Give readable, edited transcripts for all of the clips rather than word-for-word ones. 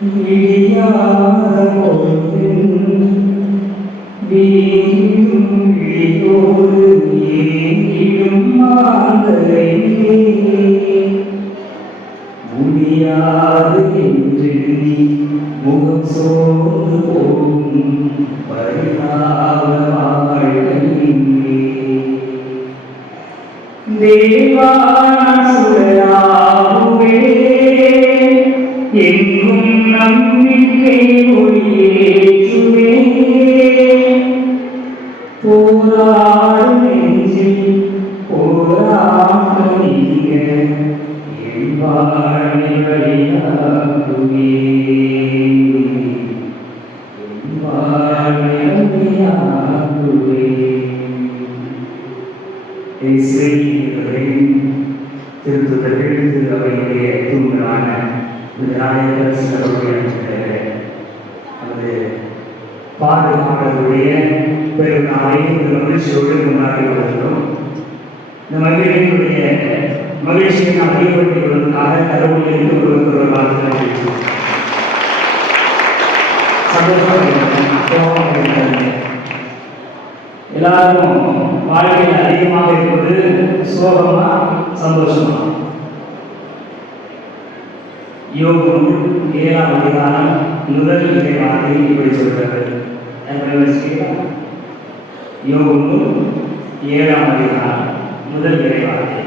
விடியாத பொழுதில் வீடும் விழியோடு ஏங்கிடும் மாந்தரையே முடியாது என்று நீ முகம் சோர்ந்து போகும் பரிதாப வாழ்க்கையிலே தேவாசுராவே எங்கும் நம்பிக்கை ஒளியேற்றுவே போராடும் நெஞ்சில் போராட்டம் நீங்க என் வாழ்வை வழியாக்குவே என் வாழ்வை வழியாக்குவே. திருத்துதர்கள் திரு அவையுடைய தூங்கலான விநாயகர் சிலருடைய நமது பாடுபாடலுடைய பெருநாளை மகிழ்ச்சியோடு கொண்டாடி வருகிறோம். இந்த மகிழ்ச்சியினுடைய மகிழ்ச்சியை நாம் வெளிப்படுத்திக் கொள்வதற்காக கடவுளில் இருந்து ஒரு வாழ்த்து சந்தோஷம். எல்லாரும் வாழ்க்கையில் அதிகமாக இருப்பது சோகமா சந்தோஷமா? யோகம் 7ஆம் அதிகாரம் முதல் இறைவார்த்தை இப்படி சொல்கிறது. யோகம் 7ஆம் அதிகாரம் முதல் இறைவார்த்தை,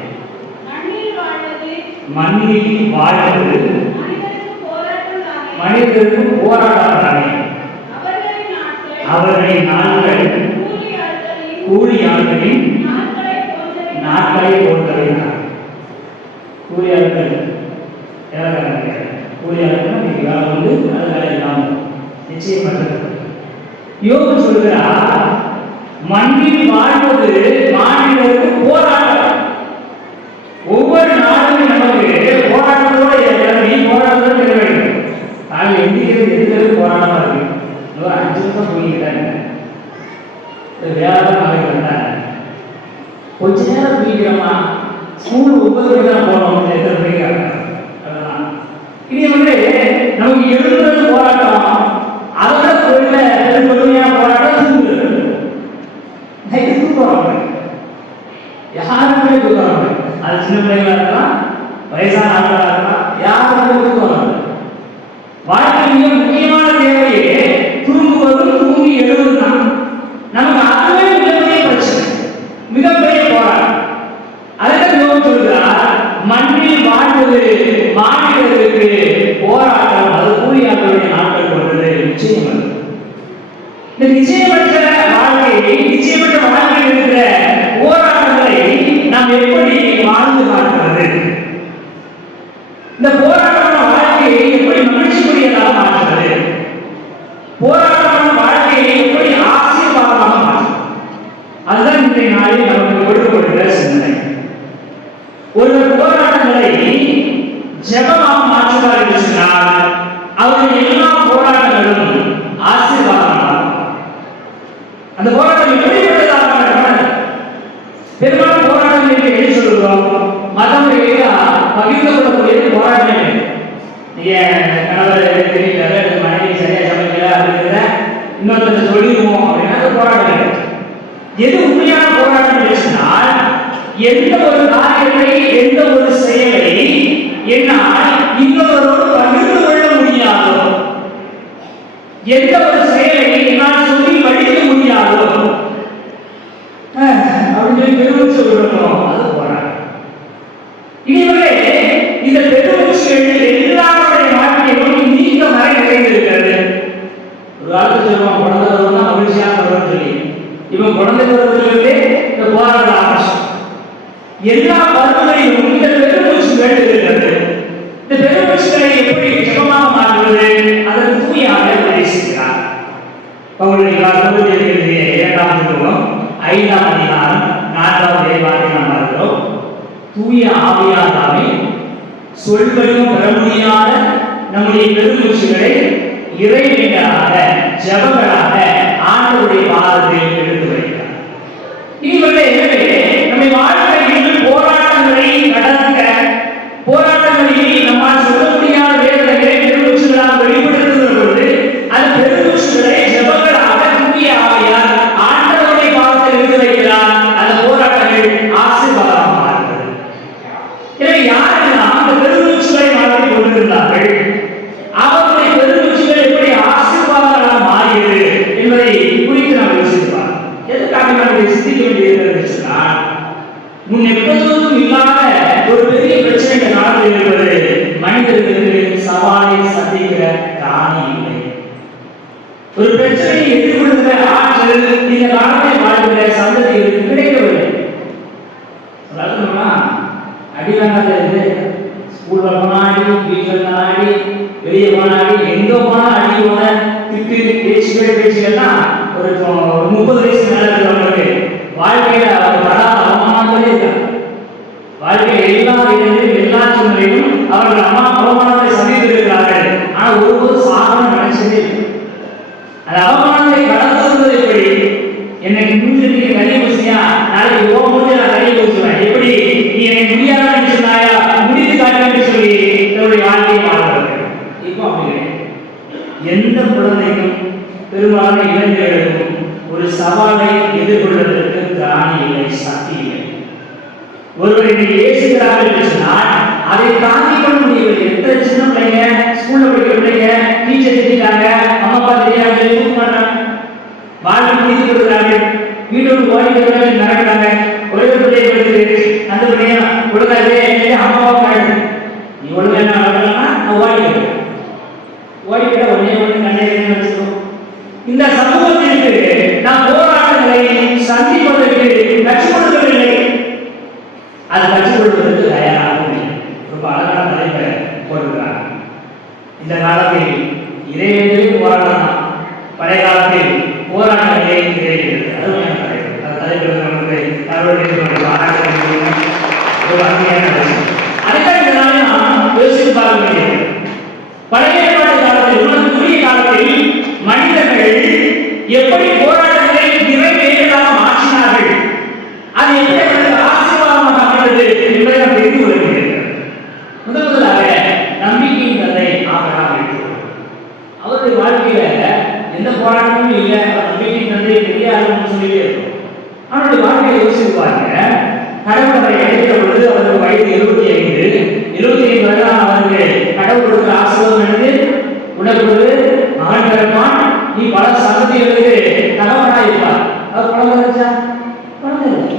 மண்ணில் வாழ்வது மனிதருக்கு போராடாதானே, அவர்களின் நாட்கள் கூலியாளர்களின் நாட்களை போன்றவை. கூலியாளர்கள் கூலியாளர்கள் வந்து அதனால இல்லாமல் நிச்சயமற்றது. யோகம் சொல்கிறார், மண்ணில் வாழ்வது மாநிலருக்கு போராட்டம். ஒவ்வொரு நாளும் நமக்கு போராட்டத்தோடு கிளம்பி போராட்டத்தோடு இருக்க வேண்டும். நாங்கள் எந்திரிக்கிறது எதிர்க்கிறது போராட்டமா இருக்கு. 5 நிமிஷம் தூங்கிக்கிட்டாங்க, வேலை நாளைக்கு வந்தாங்க, கொஞ்ச நேரம் தூங்கிக்கிறோமா, ஸ்கூல் 9 மணிக்கு தான் போனோம், எத்தனை மணிக்கு இனி வந்து நமக்கு எழுதுறது போராட்டம், அதோட தொழில பெருமையான போராட்டம் தூங்குறது. தூக்குவாங்க, யாருக்குமே தூக்குவாங்க. அது சின்ன பிள்ளைகளா இருக்கலாம், வயசான ஆட்களா இருக்கலாம், யாருக்குமே தூக்குவாங்க. வாழ்க்கையில முக்கியமான தேவையே தூங்குவதும் தூங்கி எழுதுவது தான். நமக்கு அதுவே மிகப்பெரிய பிரச்சனை, மிகப்பெரிய போராட்டம். அதுதான் யோகம் சொல்கிறார், மண்ணில் வாழ்வது மாநிலத்திற்கு போராட்டம், அது கூலியாளர்களுடைய நாட்கள் கொண்டது. நிச்சயம் இந்த நிச்சயமற்ற வாழ்க்கையை, நிச்சயமற்ற வாழ்க்கையில் இருக்கிற போராட்டங்களை நாம் எப்படி வாழ்ந்து பார்க்கிறது? இந்த போராட்டமான வாழ்க்கையை எப்படி மகிழ்ச்சிக்குரியதாக மாற்றுவது? போராட்டமான வாழ்க்கையை எப்படி ஆசீர்வாதமாக மாற்றுவது? அதுதான் இன்றைய நாளில் நமக்கு கொடுக்கப்படுகிற சிந்தனை. ஒருவர் போராட்டங்களை ஜெபமாக மாற்றுவார் என்று சொன்னால் அவருடைய எல்லா போராட்டங்களும் ஆசீர்வாதமாக. அந்த போராட்டம் எப்படிப்பட்டதாக நடக்கிறது? பெரும்பாலும் போராட்டம் என்று எழுதி சொல்கிறோம், மதம் பகிர்ந்து கொள்ளக்கூடிய போராட்டம். நீங்க கணவர் தெரியல, மனைவி சரியா சமைக்கல அப்படிங்கிறத இன்னொருத்தர் சொல்லிடுவோம் அப்படின்னா போராட்டம். எது உண்மையான போராட்டம் பேசினால், எந்த ஒரு காரியத்தை, எந்த ஒரு செயலை என்னால் இன்னொருவரோடு பகிர்ந்து கொள்ள முடியாதோ, எந்த ஒரு செயலை என்னால் சொல்லி படிக்க முடியாதோ அப்படின்னு பெருமூச்சு விடணும், அது போராட்டம். இதுவரை இந்த பெருமூச்சுகள் எல்லாருடைய வாழ்க்கையிலும் நீண்ட வரை நிறைந்திருக்கிறது. ஒரு காலத்தில் சொல்லுவான், குழந்தை வருவதுதான் மகிழ்ச்சியான வருவம் சொல்லி, இவன் குழந்தை வருவதிலிருந்தே இந்த போராட்ட ஆரம்பிச்சு எல்லா பருவங்களிலும் இந்த பெருமூச்சுகள் இருக்கிறது. இந்த பெருமூச்சுகளை எப்படி ஜெபமாக மாற்றுவது? அதற்கு தூயாக உபதேசிக்கிறார். பவுலுடைய 2ஆம் நிருபம் 5ஆம் அதிகாரம் 4வது வார்த்தை நாம் பார்க்கிறோம். தூய ஆவியானவரை சொல்வதும் பெற முடியாத நம்முடைய பெருமூச்சுகளை இறைவேண்டலாக ஜெபங்களாக ஆண்டவருடைய பாதத்தில் எடுத்து வைக்கிறார். இவர்களே நம்முடைய வாழ்க்கையில் போராட்டங்களை நடத்த, போராட்டங்களில் நம்மால் சொல்ல முடியாத வேதனைகளை பெருமூச்சுகளால் வெளிப்படுத்த சந்திக்கிற திராணி இல்லை. ஒரு பிரச்சனையை எதிர்கொள்கிற ஆற்றல் இந்த காலத்தில் வாழ்கிற சந்ததிகளுக்கு கிடைக்கவில்லை. அடி வாங்காத ஸ்கூல் போனாடி, வீட்டில் போனாடி, வெளியே போனாடி, எங்க போனா அடி போன திட்டு பேச்சுகள்லாம் ஒரு 30 வயசு மேல இருக்கிறவங்களுக்கு வாழ்க்கையில அவர் படாத அவமானங்களே இருக்காங்க. வாழ்க்கையில எல்லா இடங்களிலும் எல்லா சூழ்நிலையும் அவர்கள் அவமானத்தை சந்தித்திருக்கிறார்கள். ஆனா ஒருபோது சாதனை நினைச்சதே இல்லை. அந்த அவமானத்தை கடந்து எப்படி? என்னைக்கு முடிஞ்சு நீங்க கல்வி முடிச்சியா, நாளைக்கு போகும்போது நான் கல்வி முடிச்சுவேன், எப்படி நீ என்னை முடியாதுன்னு சொன்னாயா, முடித்து காட்டுன்னு சொல்லி என்னுடைய வாழ்க்கையை வாழ்வார்கள். இப்போ அப்படி எந்த குழந்தைக்கும் பெரும்பாலான இளைஞர்களுக்கும் ஒரு சவாலை எதிர்கொள்வதற்கு திராணி இல்லை, சக்தி இல்லை. ஒருவரை நீங்க ஏசுகிறார்கள் என்று சொன்னால் அதை தாண்டி கொள்ள முடியவில்லை. எத்தனை சின்ன பிள்ளைங்க, ஸ்கூல்ல படிக்கிற பிள்ளைங்க, டீச்சர் திட்டாங்க, அம்மா அப்பா தெரியாது, தூக்க மாட்டாங்க, வாழ்க்கை முடித்து கொடுக்குறார்கள், வீட்டோடு ஓடி நடக்கிறாங்க. ஒரே ஒரு பிள்ளையை படிக்கிறது, அந்த பிள்ளைய கொடுக்காதே அம்மா அப்பா மாடு, நீ ஒழுங்கா என்ன நடக்கலாம்னா நான் ஓடிக்கிறேன், ஓடிக்கிட்ட ஒன்னே ஒன்று கண்ணே வச்சுக்கணும். இந்த சமூகத்திற்கு நாம் போராட்டங்களை சந்திப்பதற்கு கற்றுக் கொடுக்கவில்லை, அது கற்றுக் கொடுப்பதற்கு தயாராக ரொம்ப அழகான தலைப்பை போட்டுக்கிறாங்க. இந்த காலத்தில் இறைவனிலே போராடலாம், பழைய காலத்தில் போராட்டங்களே இறைவன் அருமையான தலைப்பு. அந்த தலைப்பில் நமக்கு தகவல் ஒரு அருமையான தலைப்பு. அதுதான் இந்த நாளில் நாம் யோசித்து பார்க்க வேண்டியது. பழைய ஏற்பாட்டு காலத்தில், உலகத்துடைய காலத்தில் மனிதர்கள் எப்படி போராட்டங்களை நிறைவேற்றலாம் மாற்றினார்கள், அது எப்படி ஆசீர்வாதமாக அமைந்தது என்பதை நாம் தெரிந்து கொள்ள வேண்டியிருக்கிறது. முதலாக நம்பிக்கையின் தந்தை ஆபிரகாம் இருக்கிறார். அவருடைய வாழ்க்கையில எந்த போராட்டமும் இல்லை, நம்பிக்கையின் தந்தை பெரிய ஆளுன்னு சொல்லிட்டே இருக்கும். அவருடைய வாழ்க்கையை யோசிச்சு பாருங்க. கடவுள் அவரை அழைத்த பொழுது அவருக்கு வயது 75 வயதான அவருக்கு கடவுள் கொடுக்கிற ஆசீர்வாதம் எடுத்து உனக்கு ஒரு மகன் பிறப்பான், நீ பல சந்ததிகளுக்கு தகவலாக இருப்பார். அவர் குழந்தை இருந்துச்சா? குழந்தை இல்லை.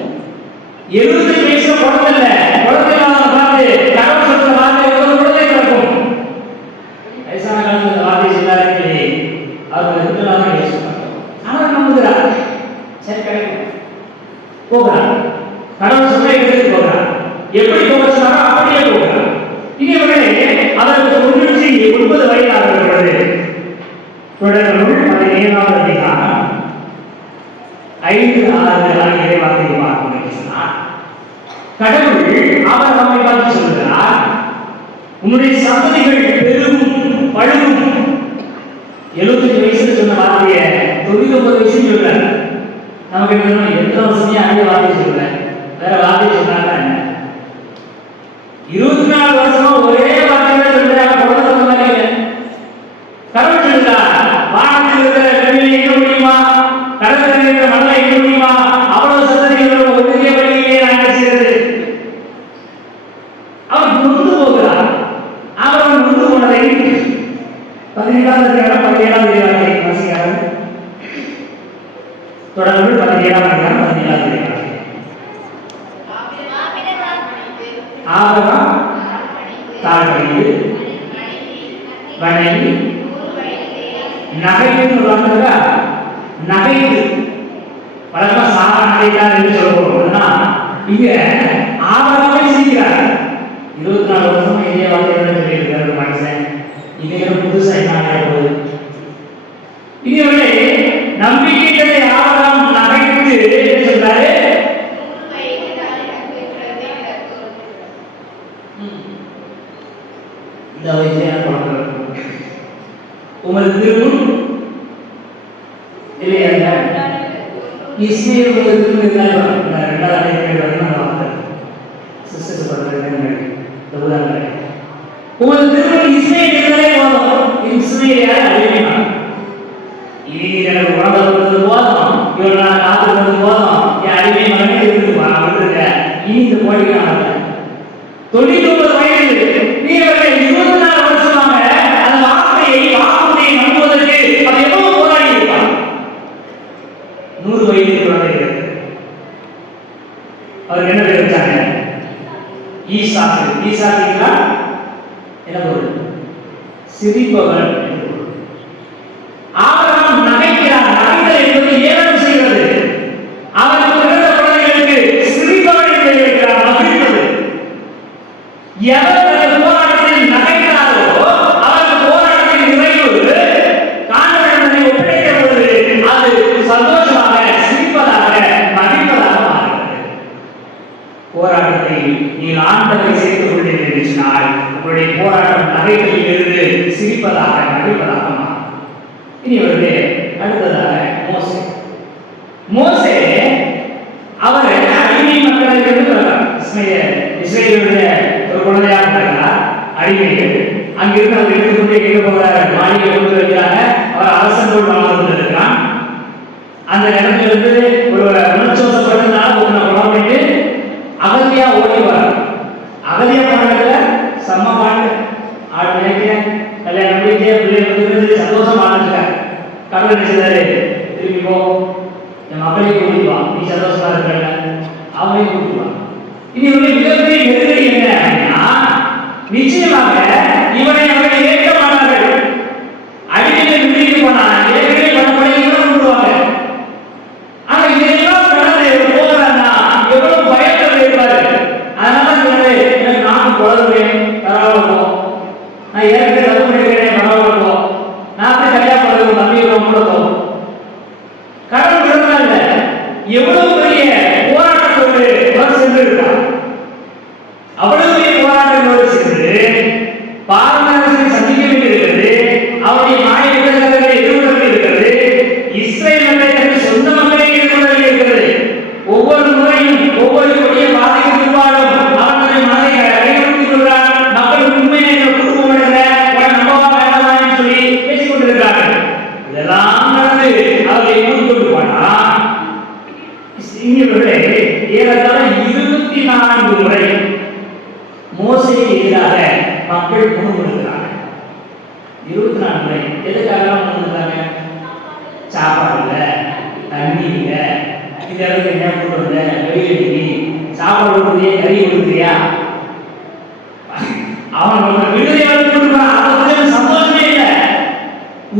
75 வயசுல குழந்தை இல்லை. குழந்தை பார்த்து கடவுள் சொல்ற வார்த்தை ஒரு குழந்தை பிறக்கும். வயசான காலத்தில் வார்த்தை சொல்லாரு, அவர் இருக்கிறாங்க யோசிப்பாங்க. ஆனால் நம்புகிறார், சரி கிடைக்கும், போகிறார். கடவுள் சொன்ன இடத்துக்கு போகிறார். எப்படி போக சொன்னாரோ அப்படியே போகிறார். இங்கே அதற்கு 9 வயதாக இருக்கிறது. தொடர் நூல் 17வது அதிகாரம் 5-6 ஆகிய வார்த்தையை பார்க்க சொன்னார். கடவுள் அவர் நம்மை பார்த்து சொல்கிறார், உன்னுடைய சந்ததிகள் பெருகும் பழுகும். 75 வயசுல சொன்ன வார்த்தையை 99 வயசுல சொல்றாரு. நமக்கு எத்தனை வருஷமே அதிக வார்த்தை சொல்ற, வேற வார்த்தை சொன்னாங்க 24 வருஷமா ஒரே வார்த்தையை சொல்றாங்க. குழந்தை சொன்ன மாதிரி இல்லை. கடவுள் சொல்றார், வானத்தில் இருக்கிற கல்வியை எண்ண முடியுமா, கடற்கரையில் இருக்கிற மண்ணை எண்ண முடியுமா, அவ்வளவு சந்ததிகள் ஒன்றுக்கே வழியிலே நான் செய்கிறது. அவர் நொந்து போகிறார். அவர் நொந்து போனதை 17வது அதிகாரம் 17வது வார்த்தை வாசிக்கிறார். தொடர்ந்து 17வது அதிகாரம் 17வது வார்த்தை. ஆபிரகாம் தாழ்பணிந்து வணங்கி நகைன்னு சொல்றாங்க. நகைத்து வழக்கமா சாரா நகைத்தார் என்று சொல்றோம். இங்க ஆபிரகாமே சிரிக்கிறார். 24 வருஷம் இதே வார்த்தையோட சொல்லியிருக்காரு மனுஷன். இதே புதுசா என்ன போகுது? இதே நம்பிக்கையை ஆபிரகாம் நகைத்து சொல்றாரு. இந்த வயசையான உமது திருமுன் இல்லையா இஸ்மேல் உமது திருமுன் இருந்தாலும் 2வது சிஸ்டர்ஸ் பண்றது உமது திருமுன் இஸ்மேல் இருந்தாலே போதும். இஸ்மேலை அழிவினா இது எனக்கு உணர்ந்து போதும், இவன் நான் காத்துறது போதும், என் அடிமை மகனே இருக்குமா விட்டுருக்க. இனி இந்த போட்டிக்கான 99 வயது நீர்கள் 24 வருஷமாக அந்த வார்த்தையை நம்புவதற்கு அது எவ்வளவு போராடி இருப்பார். 100 வயது குழந்தைகள் அவருக்கு என்ன பேர் வச்சாங்க? ஈசாக்கு. ஈசாக்குங்களா என்ன பொருள்? சிரிப்பவன். ஆபிரகாம் நகைக்கிறான். நகைத்தல் என்பது ஏளனம் செய்வது. அவனுக்கு பிறந்த குழந்தைகளுக்கு சிரிப்பவன் என்று இருக்கிறார், மகிழ்வது. எவர் தனது போராட்டத்தில் நகைக்கிறாரோ அவருக்கு போராட்டத்தின் நிறைவு காண்பதை ஒப்படைக்க பொழுது அது சந்தோஷமாக, சிரிப்பதாக, மகிழ்வதாக மாறுகிறது. போராட்டத்தை நீங்கள் ஆண்டவரை சேர்த்துக் கொண்டீர்கள் என்று சொன்னால் உங்களுடைய போராட்டம் நகைகளில் இருந்து சிரிப்பதாக, மகிழ்வதாக மாறும். இனி வருது அடுத்ததாக மோசே. மோசே அவர் அடிமை மக்களுக்கு இஸ்ரேலுடைய ஒரு குழந்தையாக இருக்கிறார். அடிமைகள் அங்கிருந்து அவர் எடுத்துக்கொண்டே கேட்க போகிறார். மாளிகை கொண்டு வைக்கிறாங்க. அவர் அரசன் போல் வாழ்ந்து கொண்டிருக்கிறான். அந்த இடத்திலிருந்து ஒரு உணர்ச்சோசப்பட்டதுனால ஒரு குழந்தைக்கு அகதியா ஓடி வர. அகதியா போனதுல செம்ம பாட்டு ஆடு நினைக்க கல்யாணம் முடிக்க பிள்ளைகள் சந்தோஷமா இருக்கார். கடவுள் நினைச்சாரு, திரும்பி போ, என் மக்களையும் கூட்டிட்டு வா, நீ சந்தோஷமா இருக்கிற அவங்களையும் கூட்டிட்டு வா. இனி இவருடைய மிகப்பெரிய நெருக்கடி என்ன அப்படின்னா, நிச்சயமாக இவனை அவர்கள் ஏற்க மாட்டார்கள். அடிமையை விடுவிக்க போனாங்க, ஏற்கனவே பண்ணப்பட இவரை விடுவாங்க. ஆனா இதெல்லாம் நடந்து போகிறான்னா எவ்வளவு பயத்தில் இருப்பாரு. அதனால சொன்னது, நான் குழந்தைவேன், பரவாயில்ல, நான் ஏற்கனவே ரத்து பண்ணிக்கிறேன், பரவாயில்ல, நான் அப்படி கல்யாணம் பண்ணுறது நம்பிக்கை மூலத்தும் கடவுள் விடுறதுனால எவ்வளவு பெரிய போராட்டத்தோடு அவர் சென்று இருக்கிறார். அவ்வளவு பெரிய போராட்டங்களோடு சென்று பார்வனை சந்திக்க வேண்டியிருக்கிறது. அவருடைய மாய விதங்களை எதிர்கொள்ள இருக்கிறது. இஸ்ரேல் மக்களை சொந்த மக்களை எதிர்கொள்ள இருக்கிறது. ஒவ்வொரு முறையும் ஒவ்வொரு கொடிய பாதைக்கு திருவாலும் அவர்களுடைய மனதை கையெழுத்திக் கொள்கிறார். மக்கள் உண்மையை குடும்பம் நம்பவா வேண்டாமா என்று சொல்லி பேசிக் கொண்டிருக்கிறார்கள். இதெல்லாம் நடந்து அவர்களை கூட்டிக்கொண்டு போனா இவர்களே ஏறத்தாழ 24 முறை மோசேக்கு எதிராக மக்கள் முன்னிறுக்கிறார்கள். 24 முறை எதுக்காக முன்னிறுத்தாங்க? சாப்பாடு இல்ல, தண்ணி இல்ல, இந்த இடத்துல என்ன கொண்டு வந்த, வெயில் சாப்பாடு கொடுக்குறியா, கறி கொடுக்குறியா, அவன் விடுதலை கொண்டு அதை சந்தோஷமே இல்லை.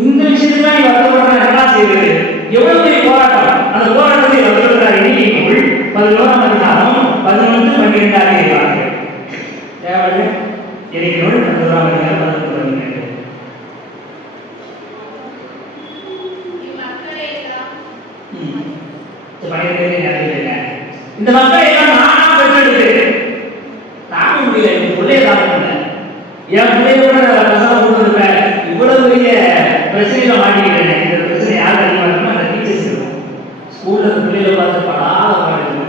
இந்த விஷயத்துல நீ வருத்தப்படுற என்ன செய்வது? எவ்வளவு பெரிய போராட்டம். அந்த போராட்டத்தை வருத்தப்படுறார். எண்ணிக்கைக்குள் 11 அதிகாரம் 11 12 இருக்கிறார்கள். தேவையில்லை எண்ணிக்கைக்குள் 11 அதிகாரம் 11 இந்த மக்களை எல்லாம் நானா பெற்றெடுத்து தாங்க முடியல. என் பிள்ளைய தாங்க முடியல. என் பிள்ளையோட ரசம் கொடுத்துருப்பேன். இவ்வளவு பெரிய பிரச்சனையில மாட்டிக்கிறேன். இந்த பிரச்சனை யார் அதிகமாக இருக்குமோ அந்த டீச்சர்ஸ் இருக்கும். ஸ்கூல்ல பிள்ளைகளை பார்த்து படாத பாடு.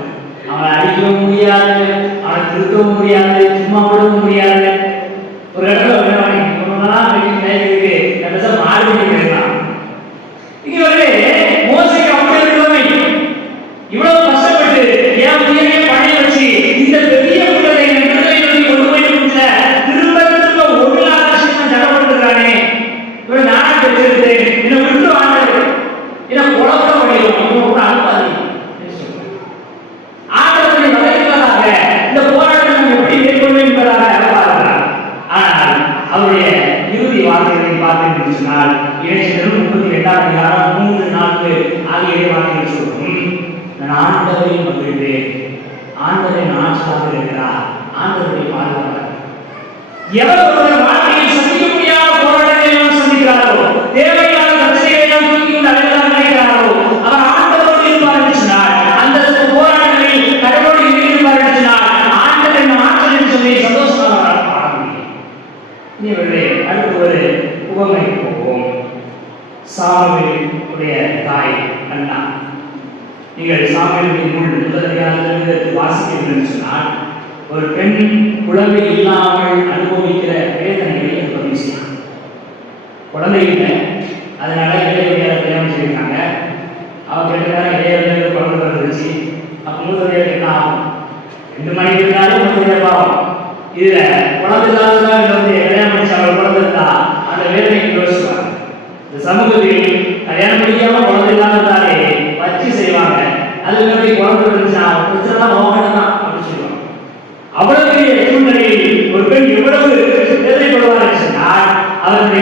அவனை அடிக்கவும் முடியாது, அவனை திருத்தவும் முடியாது, சும்மா விடவும் முடியாது. ஒரு இடத்துல மாறி பண்ணிக்கலாம். இங்க வந்து மோசைக்கு அப்படி இருக்கிறவங்க இவ்வளவு கஷ்டப்பட்டு என் உயிரையே பணி வச்சு இந்த பெரிய புள்ளதை விடுதலை கொண்டு போய் கொடுத்த திரும்ப திரும்ப ஒரு லட்சம் ஜனப்படுத்துறானே, இவரை நானா பெற்றிருந்து என்னை விட்டு வாழ்ந்தது என்னை குழப்ப முடியும் கூட அனுப்பாது. ஆண்டவரை வளர்க்கிறதாக இந்த போராட்டம் எப்படி மேற்கொள்ளும் என்பதாக அனுப்பார்கள். ஆனால் அவருடைய இறுதி வார்த்தைகளை பார்த்தீர்கள் சொன்னால் இறைச்சலும் 38ஆம் அதிகாரம் 3, 4 ஆகிய வார்த்தைகள் சொல்லும். நான் ஆண்டவரை மகிழ்ந்தேன். ஆண்டவரை நான் சார்ந்திருக்கிறார். ஆண்டவரை பாதுகாப்பார். எவர் ஒருவர் வாழ்க்கையில் சந்திக்க முடியாத போராட்டத்தை எல்லாம் சந்திக்கிறாரோ, தேவையான பிரச்சனைகளை எல்லாம் தூக்கி கொண்டு அலையலாம் நினைக்கிறாரோ, அவர் ஆண்டவரோடு இருப்பார் என்று சொன்னார். அந்த போராட்டங்களில் கடவுளோடு இருப்பார் என்று சொன்னார். ஆண்டவரை மாற்றல் என்று சொல்லி சந்தோஷமாக பாட முடியும். இவர்களே அடுத்து ஒரு உவமைக்கு போவோம். சாமுவேல் உடைய தாய் அண்ணா. நீங்கள் சாமுவேலின் முதல் அதிகாரத்திலிருந்து வாசிக்கிறீர்கள் சொன்னால் ஒரு பெண் குழந்தை இல்லாமல் அனுபவிக்கிற வேதனைகளை பதிவு செய்யும். குழந்தை இல்லை, அதனால இளைய கல்யாணம் செய்யிருக்காங்க. அவங்க கேட்டாங்க இளைய குழந்தை வந்துருச்சு. அப்போ முதல் என்ன ஆகும்? 2 மணிக்கு இருந்தாலும் முதல் பாவம். இதுல குழந்தை இல்லாததான் கல்யாணம் முடிச்சு அவர் குழந்தை இருந்தா அந்த வேதனைக்கு யோசிச்சுவாங்க. இந்த சமூகத்தில் கல்யாணம் முடிக்காம குழந்தை இல்லாததாலே வச்சு செய்வாங்க. அதுல குழந்தை இருந்துச்சா பிரச்சனை தான் அப்படின்னு சொல்லுவாங்க. அவ்வளவு பெரிய சூழ்நிலையில் ஒரு பெண் எவ்வளவு வேதனைப்படுவார் சொன்னால் அவருடைய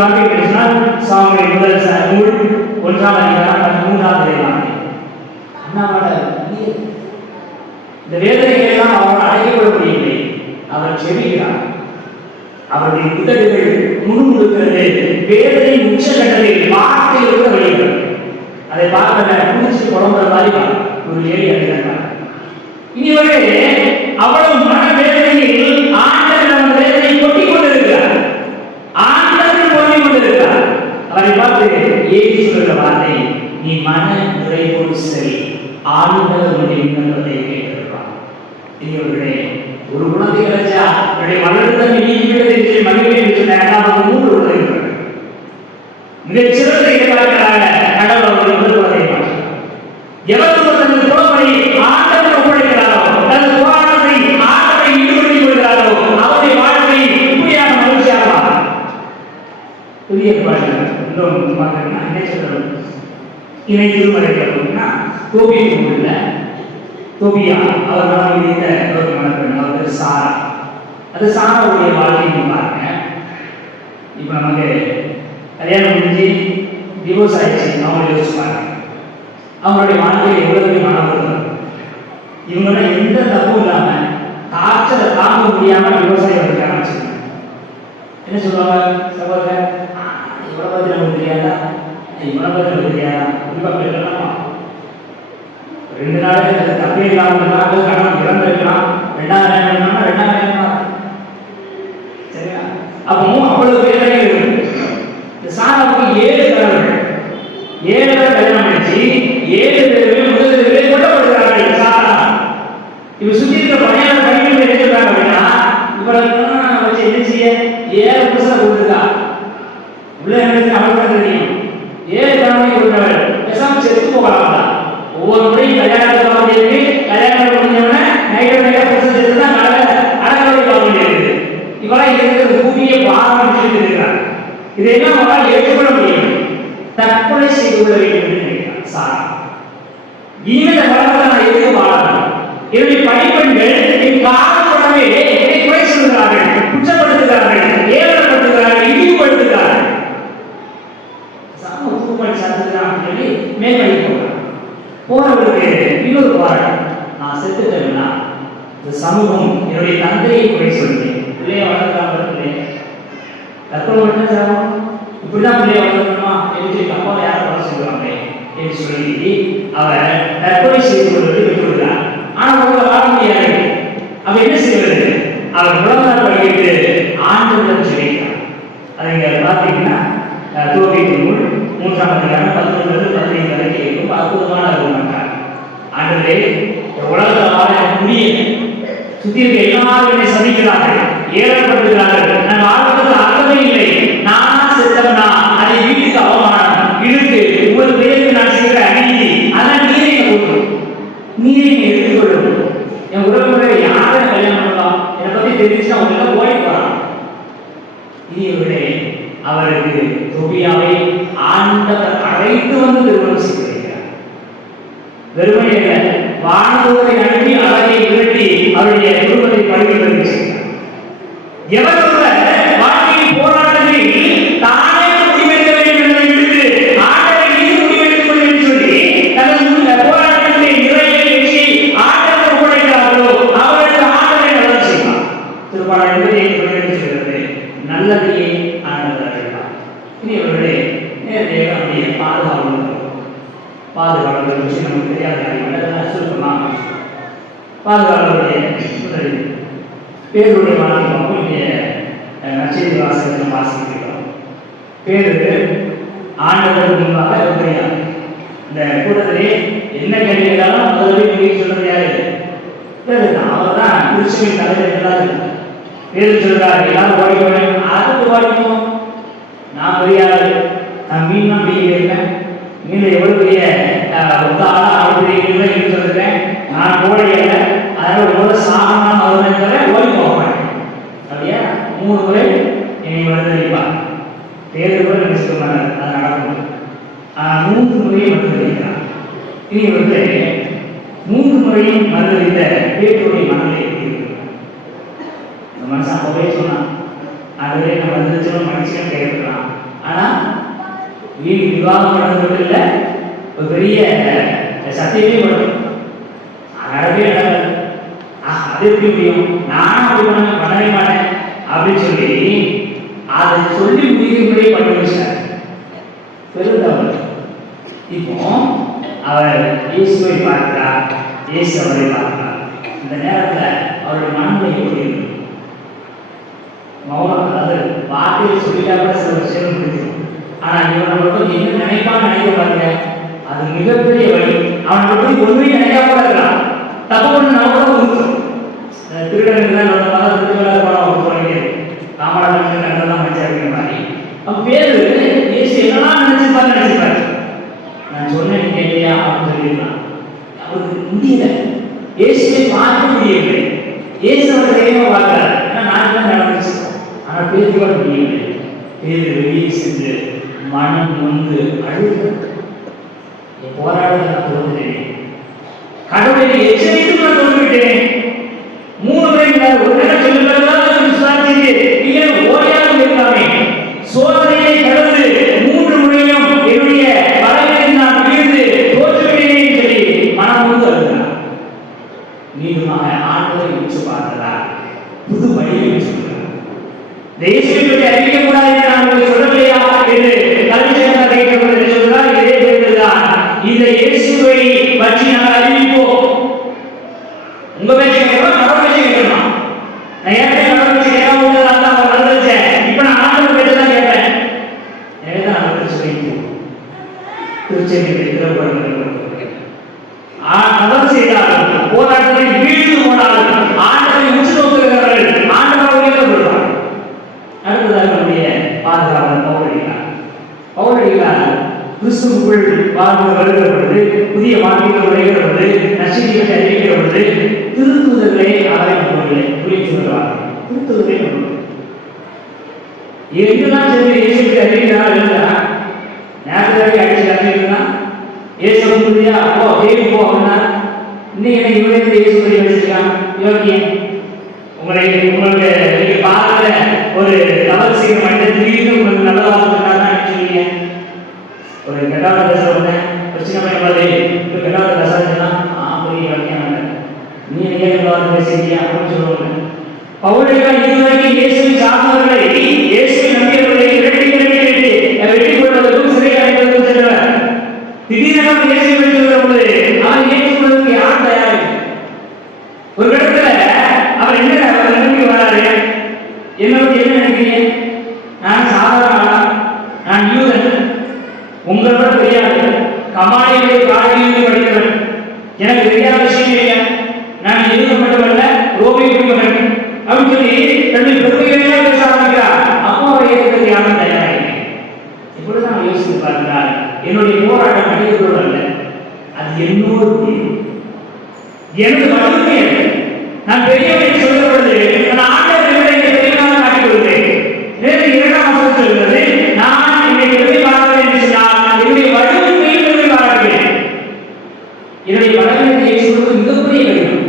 பார்த்தீங்கன்னா சாமுவேல் முதல் நூல் 1ஆம் அதிகாரம் 13வது வாக்கியம். அண்ணாவோட இந்த வேதனைகளை எல்லாம் அவர் அடையப்பட முடியவில்லை. அவர் செவிக்கிறார். அவருடைய உதடுகள் முணுமுணுக்கிறது. வேதனையின் உச்சகட்டத்தில் வார்த்தையில் கூட வெளியிடும். அதை பார்க்க குடிச்சு குழம்புற மாதிரி ஒரு ஏழி அடைகிறார். இனிவரே அவ்வளவு மன வேதனையில் ஆண்டவர் அந்த வேதனை கொட்டிக் கொண்டிருக்கிறார். ஆண்டவர் கொட்டிக் கொண்டிருக்கிறார். அவரை பார்த்து ஏறி சொல்கிற வார்த்தை, நீ மன நிறைவோடு சரி, ஆண்டவர் உன்னுடைய விண்ணப்பத்தை கேட்டிருக்கிறார். இனிவர்களே, ஒரு குழந்தை கிடைச்சா அவருடைய வளர்த்தல் நீங்கிவிட்டது என்று மகிழ்ச்சி என்று சொன்ன 3 குழந்தைகள் மிகச் சிறந்த இறைவாளராக கடவுள் அவருடைய முதல் குழந்தையை மாற்றினார். எவரும் தனது குழந்தை ஆண்டவர் ஒப்படைக்கிறாரோ, தனது போராட்டத்தை ஆண்டவரை ஈடுபடுத்திக் கொள்கிறாரோ, அவருடைய வாழ்க்கை இப்படியான மகிழ்ச்சியாக புதிய இன்னும் பார்த்தீங்கன்னா என்ன சொல்றது, இணை திருமலை அப்படின்னா தோபியா அவர் மனம் வைத்த ஒரு மனப்பெண். அவர் சாரா. அது சாராவுடைய வாழ்க்கையை பாருங்க. இப்போ நமக்கு கல்யாணம் முடிஞ்சு டிவோர்ஸ் ஆயிடுச்சு, அவங்களை யோசிச்சு பாருங்க. அவங்களுடைய வாழ்க்கையை எவ்வளவு மாணவர்கள் இவங்களாம் எந்த தப்பும் இல்லாம காய்ச்சலை தாங்க முடியாம விவசாயம் வந்து ஆரம்பிச்சிருக்காங்க. என்ன சொல்லுவாங்க, சகோதரர் இவ்வளவு பத்தி நமக்கு தெரியாதா, இவ்வளவு பத்தி நமக்கு தெரியாதா, இப்ப கேட்கலாமா 2 நாள் தப்பே இல்லாமல் கடன் இறந்திருக்கலாம். 2ஆவது சரியா? அப்போ அவ்வளவு வேதனை இருக்கு. இந்த சாராவுக்கு 7 பேர்கள் 7 பேர் கல்யாணம் பண்ணிச்சு. 7 பேருமே முதல் பேரே கொல்லப்படுகிறார்கள். சாரா இவ சுத்தி இருக்க பணியாளர் பணிகள் எடுத்துட்டாங்க அப்படின்னா இவரெல்லாம் வச்சு என்ன செய்ய 7 புதுசாக கொடுத்துருக்கா. உள்ள என்ன அவளுக்கு தெரியும். 7 தலைமுறை கொண்டவர் பேசாம செத்து போகலாம். ஒவ்வொரு முறையும் கல்யாணத்துக்கு வர வேண்டியது, கல்யாணம் முடிஞ்சவன நைட்டு புதுசு தான் அடக்கவை பார்க்க வேண்டியது. இவெல்லாம் இருக்கிற பூமியை பாராமல் இருக்கிறார். இதையெல்லாம் அவரால் ஏற்றுக்கொள்ள முடியும். தற்கொலை செய்து கொள்ள வேண்டும் என்று நினைக்கிறார் சாரா. இனிமேல் இந்த வளர்ந்து நான் எதுக்கு வாழலாம்? என்னுடைய பணிப்பெண்கள் என் காரணமாகவே என்னை குறை சொல்கிறார்கள், குற்றப்படுத்துகிறார்கள், ஏவலப்படுத்துகிறார்கள், இழிவுபடுத்துகிறார்கள். சாம தூக்குமணி சாத்துக்கிறான் சொல்லி மேல்மணி போறவருக்கு இன்னொரு பாராட்டு, நான் செத்துட்டேன்னா இந்த சமூகம் என்னுடைய தந்தையை குறை சொல்லுவேன். பிள்ளைய வளர்க்காம பிள்ளைய தற்கொலை மட்டும் சாகும், இப்படிதான் பிள்ளைய வளர்க்கணுமா என்று அப்பா யாரும் வளர சொல்லுவாங்க என்று சொல்லி அவர் தற்கொலை செய்து கொள்வதை விட்டுவிடுகிறார். ஆனால் அவங்க வாழ முடியாது. அப்ப என்ன செய்வது? அவர் உலகம் படிக்கிட்டு ஆண்டவரிடம் சொல்லியிருக்கார். அதை இங்க பார்த்தீங்கன்னா தோபிக்கு நூல் 3ஆம் அதிகாரம் 11-15 வரைக்கும் இருக்கும். அற்புதமான அருள்மாட்டார். ஆண்டவரே, உலகத்தில் வாழ முடியல, சுத்தி இருக்க எல்லாரும் என்னை சந்திக்கிறார்கள், ஏறப்படுகிறார்கள், நான் வாழ்வதற்கு அர்த்தமே இல்லை. நானா செத்தவனா, அதை வீட்டுக்கு அவமானம் இழுத்து ஒரு பேருக்கு நான் செய்கிற அநீதி, அதான் நீரை போட்டும், நீரை எடுத்துக்கொள்ளும். என் உறவுகளை யாரை கல்யாணம் பண்ணலாம், என்னை பத்தி தெரிஞ்சுன்னா அவங்க ஓடி போறான். இதைவிட அவருக்கு தொபியாவை ஆண்டவர் அழைத்து வந்து திருமணம் செய்திருக்கிறார். வெறுமனே வானதூரை அனுப்பி அழகை விரட்டி அவருடைய குடும்பத்தை பழிவுறுத்தி செய்கிறார். எவருள்ள வாழ்க்கையின் போராட்டத்தில் தானே முடிவெடுக்க வேண்டும் என்பதை விடுத்து ஆண்டவரை மீது முடிவெடுத்துக் கொள்ள வேண்டும் சொல்லி தனது போராட்டத்தை நிறைய வெற்றி ஆண்டவர் ஒப்படைக்கிறார்களோ அவர்களுக்கு ஆண்டவரை நல்லது செய்வார். திருப்பாடல் 78 சொல்கிறது, நல்லதையே ஆண்டவர் அழைப்பார். இனி அவர்களே நேரடியாக நம்முடைய பாதுகாவலர்கள் விஷயம் நமக்கு தெரியாத சுருக்கமாக பாதுகாவலருடைய பேருடைய வாசிப்போம். இங்கே நற்செய்தி வாசகத்தை வாசிக்கிறோம். பேரு ஆண்டவருக்கு முன்பாக இருக்கிறார். இந்த கூட்டத்திலே என்ன கேள்வி கேட்டாலும் முதல்ல போய் சொல்றது யாரு? அவர் தான் கிறிஸ்துவின் தலைவர் எல்லாரும் பேரு சொல்றாரு. எல்லாரும் ஓடி போய் அதுக்கு ஓடிப்போம். நான் பெரியாரு, நான் மீன் தான் பெரிய இருக்கேன், மீன் எவ்வளவு பெரிய அவ்வளவு பெரிய சொல்லிருக்கேன், நான் கோழை அல்ல, அதனால ஒரு சாதனம் அவர் ஓடி போவேன். அப்படியா 3 முறை என்னை வருதளிப்பார். தேர்தல் கூட நினைச்சுக்க மாட்டார், அது நடக்கும். 3 முறையும் மறுதளிக்கிறார். இனி 3 முறையும் மறுதளித்த பேருடைய மனநிலை மனுஷன் அப்பவே சொன்னான், அதுவே நம்ம மனுஷன் கேட்கலாம், ஆனா வீண் விவாதம் நடந்துட்டு இல்லை, ஒரு பெரிய சத்தியமே வரும். நடக்கவே நடக்காது. அது எப்படி முடியும், நானும் அப்படி பண்ணவே மாட்டேன் அப்படின்னு சொல்லி அதை சொல்லி முடிக்கும்படி பண்ணி வச்சார். பெருந்தவர். இப்போ அவர் இயேசுவை பார்க்கிறார், இயேசு அவரை பார்க்கிறார். இந்த நேரத்தில் அவருடைய மனநிலை எப்படி இருக்கு? மௌனம், அதாவது வார்த்தையை சொல்லிட்டா கூட சில விஷயம் முடிஞ்சிடும். ஆனா இவனை மட்டும் என்ன நினைப்பான்னு நினைக்க பாருங்க, அது மிகப்பெரிய வழி. அவனை மட்டும் ஒன்றுமே நினைக்காம கூட இருக்கலாம். தப்பு பண்ண நம்ம கூட கொடுத்தோம். திருடனுக்கு தான் நம்ம பார்த்தா திருவிழா படம் கொடுத்துருவாங்க, காமராஜன் கண்டெல்லாம் வச்சு அப்படிங்கிற மாதிரி. அவன் பேரு இயேசு என்னெல்லாம் நினைச்சிருப்பாரு. நான் சொன்னேன் கேட்கலையா அப்படின்னு சொல்லியிருந்தான். அவருக்கு முடியல, இயேசுவை பார்க்க முடியவில்லை. இயேசு அவரை தைரியமா பார்க்கிறார், ஏன்னா நான் தான் நடந்துச்சு. ஆனா பேருக்கு கூட முடியவில்லை. பேரு வெளியே சென்று மனம் நொந்து அழுது, என் போராட்டத்தை நான் தோன்றுகிறேன், கடவுளை எச்சரித்து நான் தோன்றுவிட்டேன். 3 பேர் ஒரு நேரம் சொல்லுகிறதா விசுவாசித்து இல்லை ஓரையாக இருக்கலாமே, சோதனையை கடந்து 3 முறையும் என்னுடைய பலவீனத்தை நான் வீழ்ந்து தோற்றுவிட்டேன் சொல்லி மனம் நொந்து அழுகிறார். மீண்டுமாக ஆண்டவரை உற்று பார்க்கிறார், புது வழியை சொல்கிறார். இயேசுவை பற்றி அறிவிக்க கூடாது என்று நான் உங்களுக்கு சொல்லலையா என்று கல்விச்சங்கர் கேட்கப்பட்டது சொல்றார். இதே பேருதான் இந்த இயேசுவை பற்றி நாங்கள் அறிவிப்போம். உங்க பேச்சு கேட்கணும், கடவுள் பேச்சு கேட்கணும். நான் ஏற்கனவே கடவுள் பேச்சு கேட்காம விட்டதால தான் அவர் வந்துருச்சேன். இப்ப நான் ஆண்டவர் பேச்சு தான் கேட்பேன். எனவேதான் அவர் சொல்லிப்போம். திருச்செந்தூர் அவர் செய்தார்கள், போராட்டத்தில் வீழ்ந்து போனார்கள், ஆண்டவரை உற்று நோக்குகிறார்கள், ஆண்டவர் உயர்த்தப்படுவார். அடுத்ததாக நம்முடைய பாதுகாவலர் பவுலடிகளார் கிறிஸ்துவுக்குள் வாழ்ந்து வருகிற பொழுது, புதிய வாழ்க்கையில் உழைகிற பொழுது, நற்செய்திகளை அறிவிக்கிற பொழுது திருத்துதல்களை அவரை நம்பவில்லை. சொல்லுவார், திருத்துதலை நம்பவில்லை. எங்கெல்லாம் சென்று இயேசுவை அறிவிக்கிறார் இருந்தால் நேரத்தில் அடிச்சு அறிவிக்கிறான். இயேசு புரியா அப்போ தேவி போ அப்படின்னா இன்னைக்கு என்ன இவரே இயேசுவை வச்சிருக்கான் யோக்கியம். உங்களுக்கு நீங்க பார்க்கிற ஒரு தவறு செய்கிற மனிதன் திடீர்னு உங்களுக்கு நல்ல வார்த்தை சொல்லுவீங்க. ஒரு கெட்டாத பேசுறவங்க ஒரு சின்ன பையன் மாதிரி ஒரு கெட்டாத பேசாதுன்னா பெரிய யோக்கியம், நீ ஏன் வார்த்தை பேசுறீங்க அப்படின்னு சொல்லுவாங்க. பவுலடிகளார் இதுவரைக்கும் இயேசுவை சார்ந்தவர்களை, இயேசுவை நம்பியவர்களை வெற்றி கொள்வதற்கும் சிறை அடைவதற்கும் சென்றவர். திடீரென இயேசுவை வெற்றி பொழுது அவரை ஏற்றுக்கொள்வதற்கு யார் தயார்? ஒரு இடத்துல அவர் என்ன நம்பி வராரு, என்னோட என்ன நினைக்கிறீங்க? நான் சாதாரண ஆளா, நான் யூதன், உங்களோட தெரியாது, கமாலியுடைய காலையிலிருந்து படிக்கிறவன், எனக்கு தெரியாத விஷயம் இல்லை, நான் யூதன் மட்டுமல்ல ரோமை குடிமகன் அப்படின்னு சொல்லி தன்னுடைய பெருமைகளையே பேச ஆரம்பிக்கிறார். அப்போ அவரை ஏற்கிறது யாரும் தயாராக. இப்படிதான் நான் யோசித்து பார்க்கிறார். என்னுடைய போராட்டம் மனிதர்களோடு அல்ல, அது என்னோடு எனது மனதுமே அல்ல. நான் பெரியவரை சொல்கிற பொழுது நான் ஆண்டவர் பெரியவராக காட்டிக் கொள்கிறேன். 2ஆம் வசனம் சொல்கிறது, நான் என்னை பெருமை பாராட்டுவேன் என்று சொன்னால் என்னுடைய வலுமையில் பெருமை பாராட்டுவேன். என்னுடைய பலவீனத்தை சொல்வது மிகப்பெரிய கடினம்.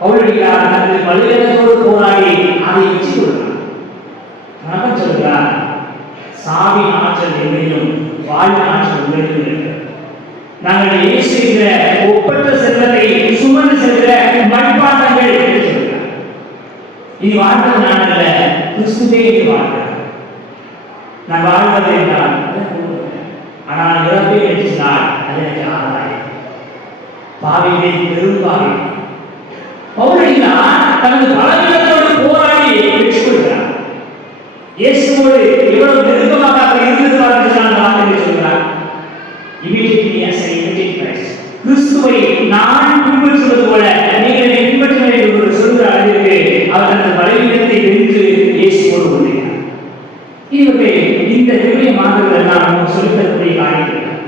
பவுலடிகளார் தனது பலவீனத்தோடு போராடி அதை வெற்றி கொள்கிறார். மகன் சொல்கிறார், சாவின் ஆற்றல் எங்களிலும் வாழ்வின் ஆற்றல் உங்களிலும் இருக்கிறது. நாங்கள் இயேசுகிற ஒப்பற்ற செல்வத்தை சுமந்து செல்கிற மண்பாண்டங்கள் என்று சொல்கிறார். இது வாழ்வது நான் அல்ல, கிறிஸ்துவே இது வாழ்கிறார். நான் வாழ்வது என்றால் ஆனால் இறப்பை வெற்றினால் அது எனக்கு ஆதாயம். பாவிகளை பெரும்பாவி பவுலடிகளார் தனது பலவீனத்தோடு போராடி வெற்றி கொள்கிறார். இயேசுவோடு எவ்வளவு நெருக்கமாக அவர் இருந்திருப்பார் என்று சொல்கிறார். கிறிஸ்துவை நான் பின்பற்றுவது போல நீங்கள் என்னை பின்பற்ற வேண்டும் என்று சொல்கிற அளவிற்கு அவர் தனது பலவீனத்தை வென்று இயேசுவோடு கொண்டிருக்கிறார். இதுவே இந்த நிலைய மாதங்கள் நான் சொல்லித்தரக்கூடிய காரியங்கள்.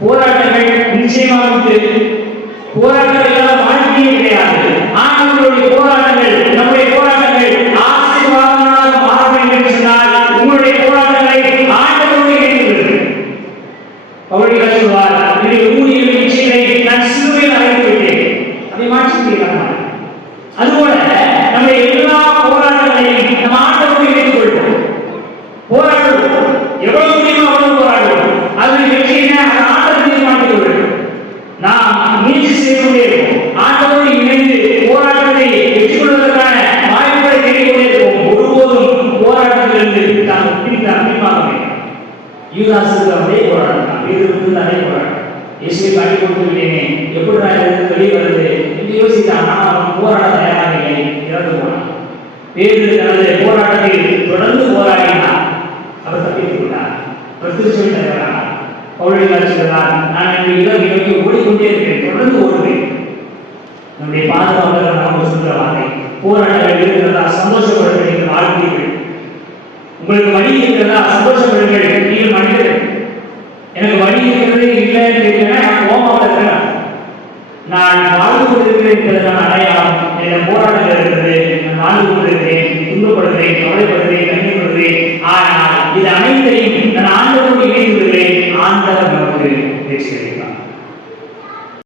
போராட்டங்கள் நிச்சயமாக உண்டு. போராட்டங்கள் எல்லாம் வாழ்க்கையே கிடையாது. ஆண்டவருடைய போராட்டங்கள், நம்முடைய போராட்டங்கள் ஆசீர்வாதமாக மாற வேண்டும் என்று சொன்னால் உங்களுடைய போராட்டங்களை ஆண்டவருடைய கையில் பவுலடிகளார் சொல்வார், என்னுடைய ஊழியர்களின் இச்சைகளை நான் சிலுவையில் அடைத்து விட்டேன். அதை மாற்றிக்கிறேன். அதுபோல நம்முடைய எல்லா போராட்டங்களையும் நம் ஆண்டவரோடு இணைத்துக் கொள்வோம். போராடுவோம். எவ்வளவு இயேசுவை காட்டி கொடுத்து விட்டேனே, எப்படி நான் இதிலிருந்து வெளியே வருது என்று யோசித்தான். ஆனால் அவன் போராட தயாராக இல்லை, இறந்து போனான். பேதுரு தனது போராட்டத்தில் தொடர்ந்து போராடினார். அவர் தப்பித்துக் கொண்டார். அவர் திருச்சபை தலைவரானார். பவுல் சொல்கிறார், நான் என்னுடைய இலக்கை நோக்கி ஓடிக்கொண்டே இருக்கிறேன், தொடர்ந்து ஓடுவேன். நம்முடைய பாதுகாவலர் நமக்கு சொல்கிற வார்த்தை, போராட்டங்கள் இருக்கிறதா சந்தோஷப்படுங்கள் என்று வாழ்கிறீர்கள். உங்களுக்கு வழி இருக்கிறதா சந்தோஷப்படுங்கள், நீங்கள் மனிதர்கள். எனக்கு வழி இருக்கிறது இல்லை என்று கோபமாக இருக்கிறேன். நான் வாழ்ந்து கொண்டிருக்கிறேன் என்பதற்கான அடையாளம் என்னிடம் போராட்டங்கள் இருக்கிறது. நான் வாழ்ந்து கொண்டிருக்கிறேன், துன்பப்படுகிறேன், கவலைப்படுகிறேன், கண்ணீர்படுகிறேன். ஆனால் இது அனைத்தையும் நான் ஆண்டவரோடு இணைந்து விடுகிறேன். ஆண்டவர் நமக்கு பேசுகிறார்.